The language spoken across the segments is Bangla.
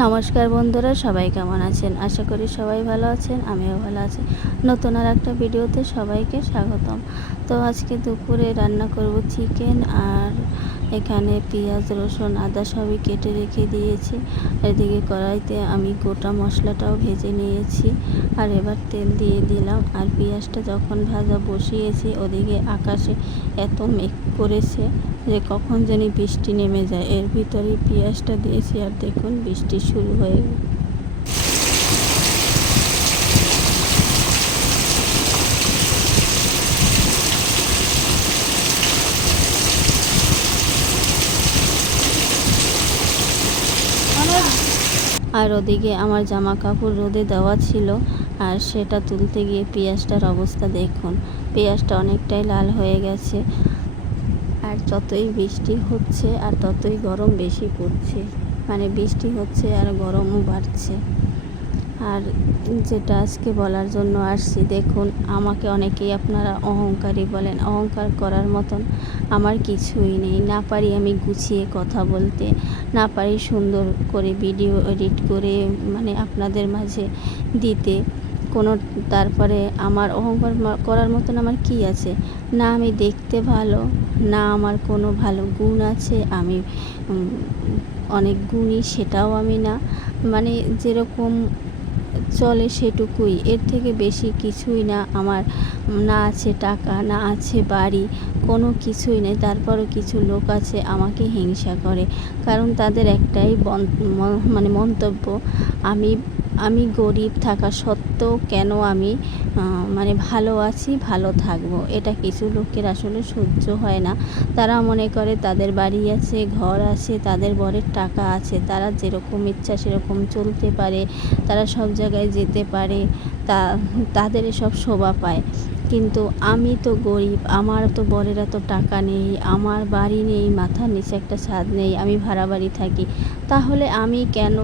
নমস্কার বন্ধুরা, সবাই কেমন আছেন? আশা করি সবাই ভালো আছেন, আমিও ভালো আছি। নতুন আর একটা ভিডিওতে সবাইকে স্বাগতম। তো আজকে দুপুরে রান্না করব চিকেন, আর এখানে পেঁয়াজ রসুন আদা সবই কেটে রেখে দিয়েছি। এদিকে কড়াইতে আমি গোটা মশলাটাও ভেজে নিয়েছি, আর এবার তেল দিয়ে দিলাম। আর পেঁয়াজটা যখন ভাজা বসিয়েছি, ওদিকে আকাশে এত মেঘ করেছে যে কখন জানি বৃষ্টি নেমে যায়। এর ভিতরেই পেঁয়াজটা দিয়েছি, আর দেখুন বৃষ্টি শুরু হয়ে গেল। আর ওদিকে আমার জামা কাপড় রোদে দেওয়া ছিল, আর সেটা তুলতে গিয়ে পেঁয়াজটার অবস্থা দেখুন। পেঁয়াজটা অনেকটাই লাল হয়ে গেছে। আর যতই বৃষ্টি হচ্ছে আর ততই গরম বেশি পড়ছে, মানে বৃষ্টি হচ্ছে আর গরমও বাড়ছে। আর যেটা আজকে বলার জন্য আসছি, দেখুন আমাকে অনেকেই আপনারা অহংকারী বলেন। অহংকার করার মতন আমার কিছুই নেই। না পারি আমি গুছিয়ে কথা বলতে, না পারি সুন্দর করে ভিডিও এডিট করে মানে আপনাদের মাঝে দিতে কোনো। তারপরে আমার অহংকার করার মতন আমার কি আছে? না আমি দেখতে ভালো, না আমার কোনো ভালো গুণ আছে। আমি অনেক গুণী, সেটাও আমি না। মানে যেরকম চলে সেটুকুই, এর থেকে বেশি কিছুই না আমার। না আছে টাকা, না আছে বাড়ি, কোনো কিছুই নেই। তারপরও কিছু লোক আছে আমাকে হিংসা করে, কারণ তাদের একটাই মানে মন্তব্য, আমি আমি গরিব থাকা সত্ত্বেও কেন আমি মানে ভালো আছি, ভালো থাকবো। এটা কিছু লোকের আসলে সহ্য হয় না। তারা মনে করে তাদের বাড়ি আছে, ঘর আছে, তাদের বরের টাকা আছে, তারা যেরকম ইচ্ছা সেরকম চলতে পারে, তারা সব জায়গায় যেতে পারে, তাদের এসব শোভা পায়। কিন্তু আমি তো গরিব, আমার তো বরের এত টাকা নেই, আমার বাড়ি নেই, মাথার নিচে একটা ছাদ নেই, আমি ভাড়া বাড়ি থাকি। তাহলে আমি কেন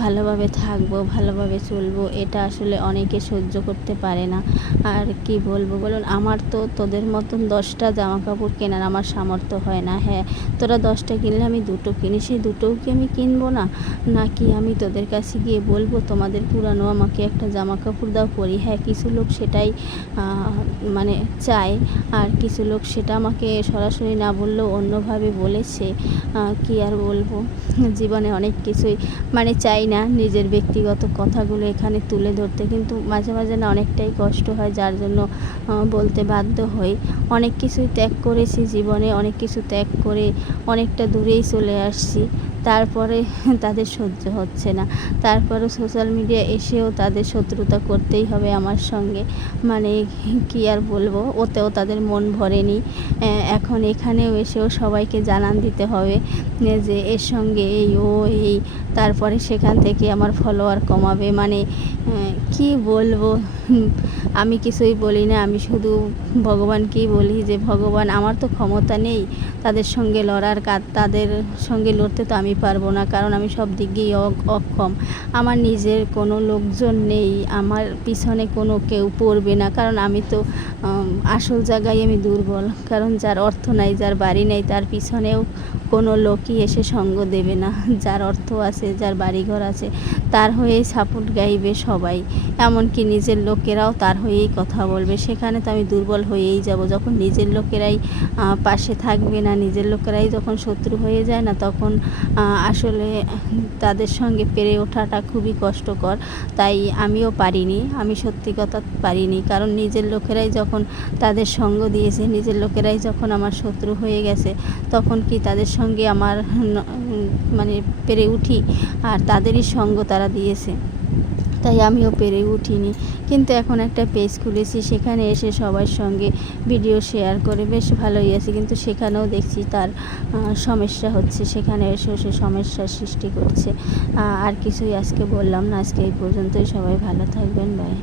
ভালোভাবে থাকবো, ভালোভাবে চলবো? এটা আসলে অনেকে সহ্য করতে পারে না। আর কি বলবো বলুন, আমার তো তোদের মতন 10টা জামা কাপড় কেনার আমার সামর্থ্য হয় না। হ্যাঁ, তোরা 10টা কিনলে আমি 2টো কিনি, সেই 2টোও কি আমি কিনবো না? নাকি আমি তোদের কাছে গিয়ে বলবো তোমাদের পুরানো আমাকে একটা জামা কাপড় দাও পরি? হ্যাঁ, কিছু লোক সেটাই মানে চায়, আর কিছু লোক সেটা আমাকে সরাসরি না বললেও অন্যভাবে বলেছে। কি আর বলবো, জীবনে অনেক কিছুই মানে চাই না নিজের ব্যক্তিগত কথাগুলো এখানে তুলে ধরতে, কিন্তু মাঝে মাঝে না অনেকটাই কষ্ট হয়, যার জন্য বলতে বাধ্য হই। অনেক কিছুই ত্যাগ করেছি জীবনে, অনেক কিছু ত্যাগ করে অনেকটা দূরেই চলে আসছি। তারপরে তাদের সহ্য হচ্ছে না, তারপরে সোশ্যাল মিডিয়া এসেও তাদের শত্রুতা করতেই হবে আমার সঙ্গে। মানে কি আর বলবো, ওতেও তাদের মন ভরেনি। এখন এখানেও এসেও সবাইকে জানান দিতে হবে যে এর সঙ্গে এই ও এই, তারপরে সেখান থেকে আমার ফলোয়ার কমাবে। মানে কি বলবো, আমি কিছুই বলি না, আমি শুধু ভগবানকেই বলি যে ভগবান, আমার তো ক্ষমতা নেই তাদের সঙ্গে লড়ার, তাদের সঙ্গে লড়তে তো আমি পারবো না, কারণ আমি সব দিক দিয়েই অক্ষম। আমার নিজের কোনো লোকজন নেই, আমার পিছনে কোনো কেউ পড়বে না, কারণ আমি তো আসল জায়গায় আমি দুর্বল। কারণ যার অর্থ নাই, যার বাড়ি নেই, তার পিছনেও কোনো লোকই এসে সঙ্গ দেবে না। যার অর্থ আছে, যার বাড়িঘর আছে, তার হয়েই সাপোর্ট গাইবে সবাই, এমনকি নিজের লোকেরাও তার হয়েই কথা বলবে। সেখানে তো আমি দুর্বল হয়েই যাব। যখন নিজের লোকেরাই পাশে থাকবে না, নিজের লোকেরাই যখন শত্রু হয়ে যায় না, তখন আসলে তাদের সঙ্গে পেরে ওঠাটা খুবই কষ্টকর। তাই আমিও পারিনি, আমি সত্যি কথা পারিনি, কারণ নিজের লোকেরাই যখন তাদের সঙ্গ দিয়েছে, নিজের লোকেরাই যখন আমার শত্রু হয়ে গেছে, তখন কি তাদের সঙ্গে আমার মানে পেরে উঠি? আর তাদেরই সঙ্গ তারা দিয়েছে, তাই আমিও পেরে উঠিনি। কিন্তু এখন একটা পেজ খুলেছি, সেখানে এসে সবার সঙ্গে ভিডিও শেয়ার করে বেশ ভালোই আছে, কিন্তু সেখানেও দেখছি তার সমস্যা হচ্ছে, সেখানে এসেও সে সমস্যার সৃষ্টি করছে। আর কিছুই আজকে বললাম না, আজকে এই পর্যন্তই। সবাই ভালো থাকবেন, বাই।